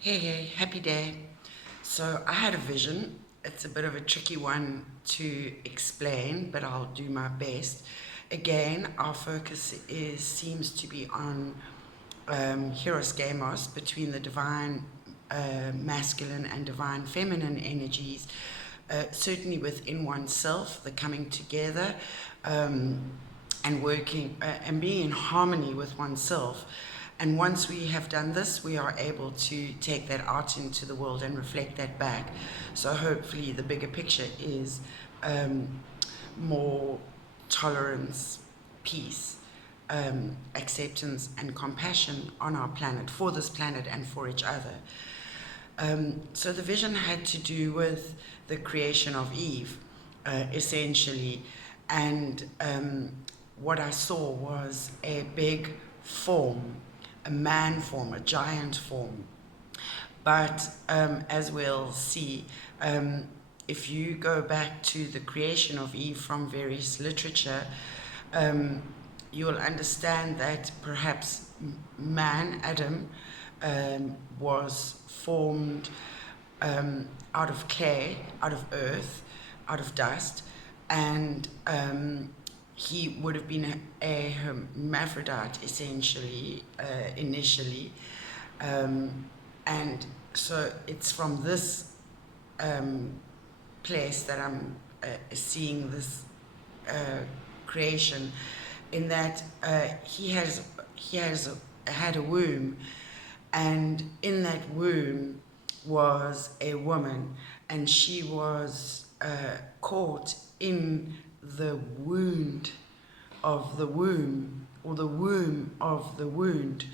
Hey, happy day. So I had a vision. It's a bit of a tricky one to explain, but I'll do my best. Again, our focus seems to be on Hieros Gamos, between the divine masculine and divine feminine energies, certainly within oneself, the coming together um, and working and being in harmony with oneself. And once we have done this, we are able to take that out into the world and reflect that back. So hopefully, the bigger picture is um, more tolerance, peace, acceptance, and compassion on our planet, for this planet, and for each other. So the vision had to do with the creation of Eve, essentially. And what I saw was a big form, a man form, a giant form. But as we'll see, if you go back to the creation of Eve from various literature, um, you'll understand that perhaps man, Adam, was formed out of clay, out of earth, out of dust, and he would have been a hermaphrodite essentially, initially. And so it's from this place that I'm seeing this creation, in that he had a womb, and in that womb was a woman, and she was caught in the wound of the womb, or the womb of the wound,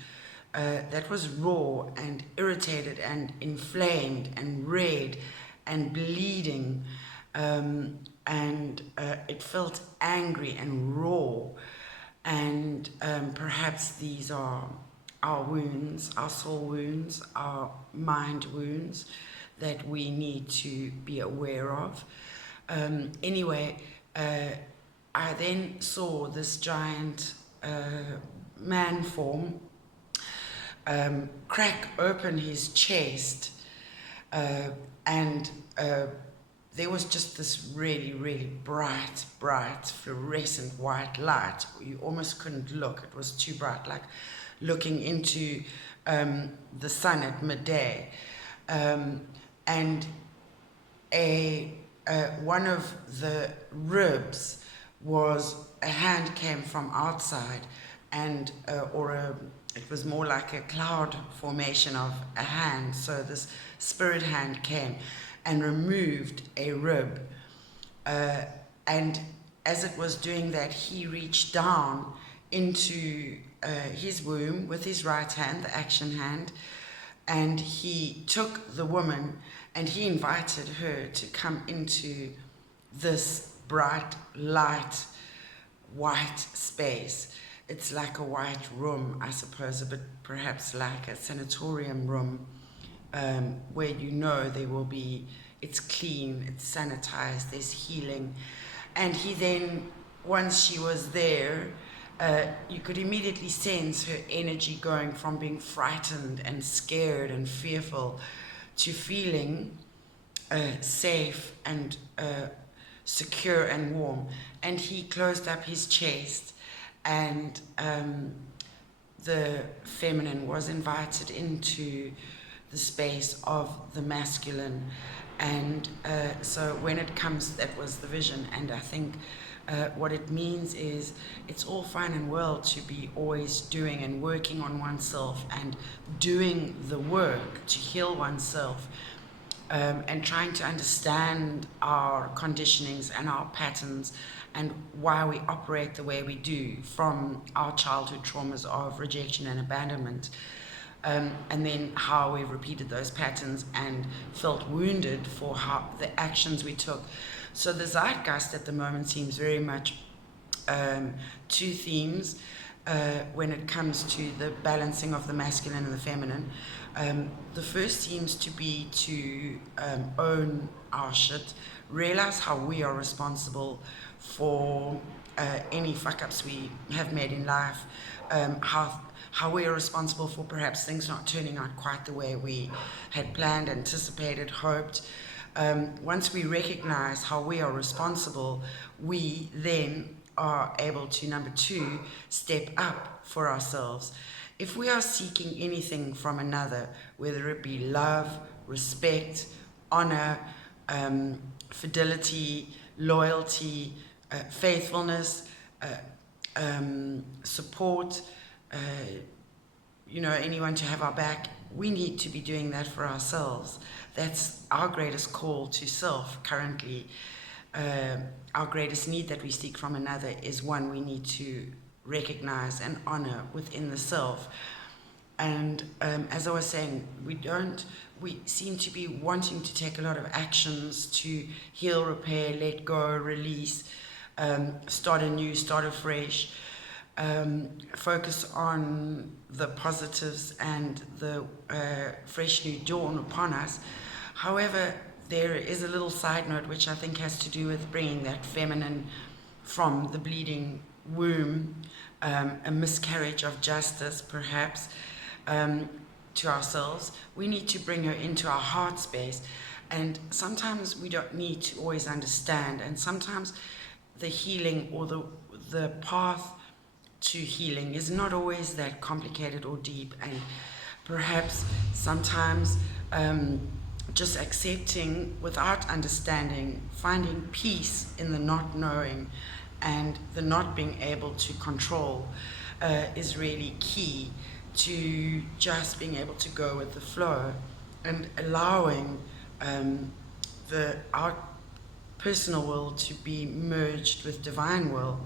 that was raw and irritated and inflamed and red and bleeding, and it felt angry and raw. And perhaps these are our wounds, our soul wounds, our mind wounds that we need to be aware of. Anyway, I then saw this giant man form crack open his chest, and there was just this really, really bright, fluorescent white light. You almost couldn't look. It was too bright, like looking into the sun at midday. And one of the ribs was, a hand came from outside, and it was more like a cloud formation of a hand. So this spirit hand came and removed a rib. And as it was doing that, he reached down into his womb with his right hand, the action hand, and he took the woman and he invited her to come into this bright, light, white space. It's like a white room, I suppose, a bit perhaps like a sanatorium room, where there will be, it's clean, it's sanitized, there's healing. And he then, once she was there, you could immediately sense her energy going from being frightened and scared and fearful to feeling safe and secure and warm. And he closed up his chest, and the feminine was invited into the space of the masculine. And so when it comes, that was the vision. And I think what it means is, it's all fine and well to be always doing and working on oneself and doing the work to heal oneself, and trying to understand our conditionings and our patterns and why we operate the way we do from our childhood traumas of rejection and abandonment. And then how we repeated those patterns and felt wounded for how the actions we took. So the zeitgeist at the moment seems very much two themes when it comes to the balancing of the masculine and the feminine. The first seems to be to own our shit, realize how we are responsible for any fuck-ups we have made in life, how we are responsible for perhaps things not turning out quite the way we had planned, anticipated, hoped. Once we recognize how we are responsible, we then are able to, number two, step up for ourselves. If we are seeking anything from another, whether it be love, respect, honor, fidelity, loyalty, faithfulness, support, anyone to have our back, we need to be doing that for ourselves. That's our greatest call to self currently. Our greatest need that we seek from another is one we need to recognize and honor within the self. And as I was saying, we seem to be wanting to take a lot of actions to heal, repair, let go, release, start anew, start afresh, focus on the positives and the fresh new dawn upon us. However, there is a little side note which I think has to do with bringing that feminine from the bleeding womb, a miscarriage of justice perhaps, to ourselves. We need to bring her into our heart space, and sometimes we don't need to always understand, and sometimes the healing or the path to healing is not always that complicated or deep, and perhaps sometimes just accepting without understanding, finding peace in the not knowing and the not being able to control is really key to just being able to go with the flow and allowing our personal will to be merged with divine will,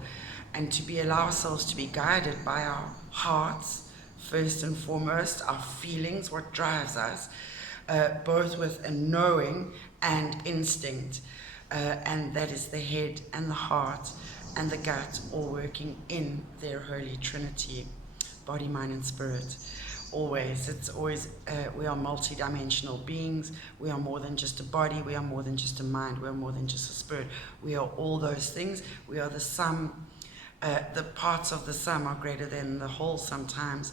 and to allow ourselves to be guided by our hearts first and foremost, our feelings, what drives us, both with a knowing and instinct, and that is the head and the heart and the gut all working in their holy trinity, body, mind and spirit. It's always we are multi-dimensional beings. We are more than just a body, we are more than just a mind, we are more than just a spirit. We are all those things. We are the sum. The parts of the sum are greater than the whole sometimes,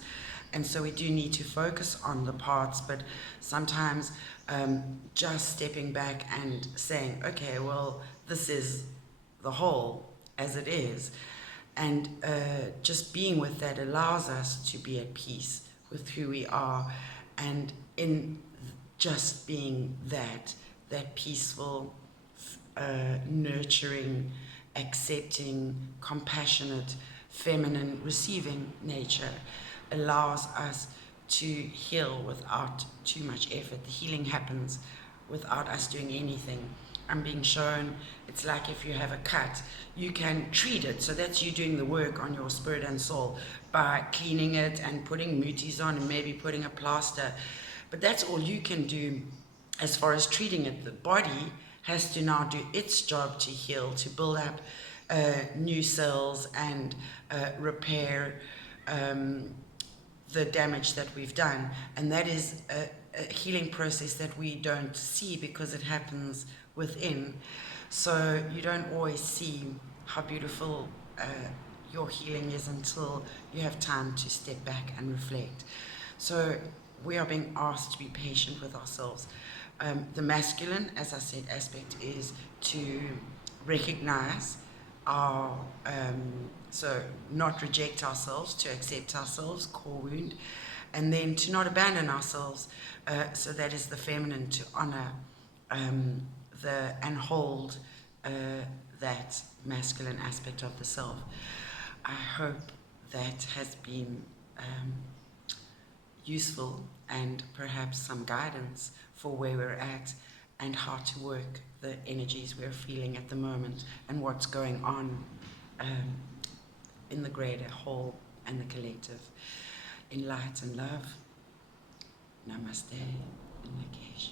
and so we do need to focus on the parts, but sometimes just stepping back and saying, okay, well, this is the whole as it is, and just being with that allows us to be at peace with who we are, and in just being that peaceful, nurturing, accepting, compassionate, feminine, receiving nature allows us to heal without too much effort. The healing happens without us doing anything. I'm being shown, it's like if you have a cut, you can treat it. So that's you doing the work on your spirit and soul by cleaning it and putting muties on and maybe putting a plaster. But that's all you can do as far as treating it. The body has to now do its job to heal, to build up new cells and repair the damage that we've done. And that is a healing process that we don't see because it happens within. So you don't always see how beautiful your healing is until you have time to step back and reflect. So we are being asked to be patient with ourselves. The masculine, as I said, aspect is to recognize our, so not reject ourselves, to accept ourselves, core wound, and then to not abandon ourselves. So that is the feminine, to honor and hold that masculine aspect of the self. I hope that has been useful and perhaps some guidance for where we're at and how to work the energies we're feeling at the moment and what's going on in the greater whole and the collective. In light and love, namaste and Lakesh.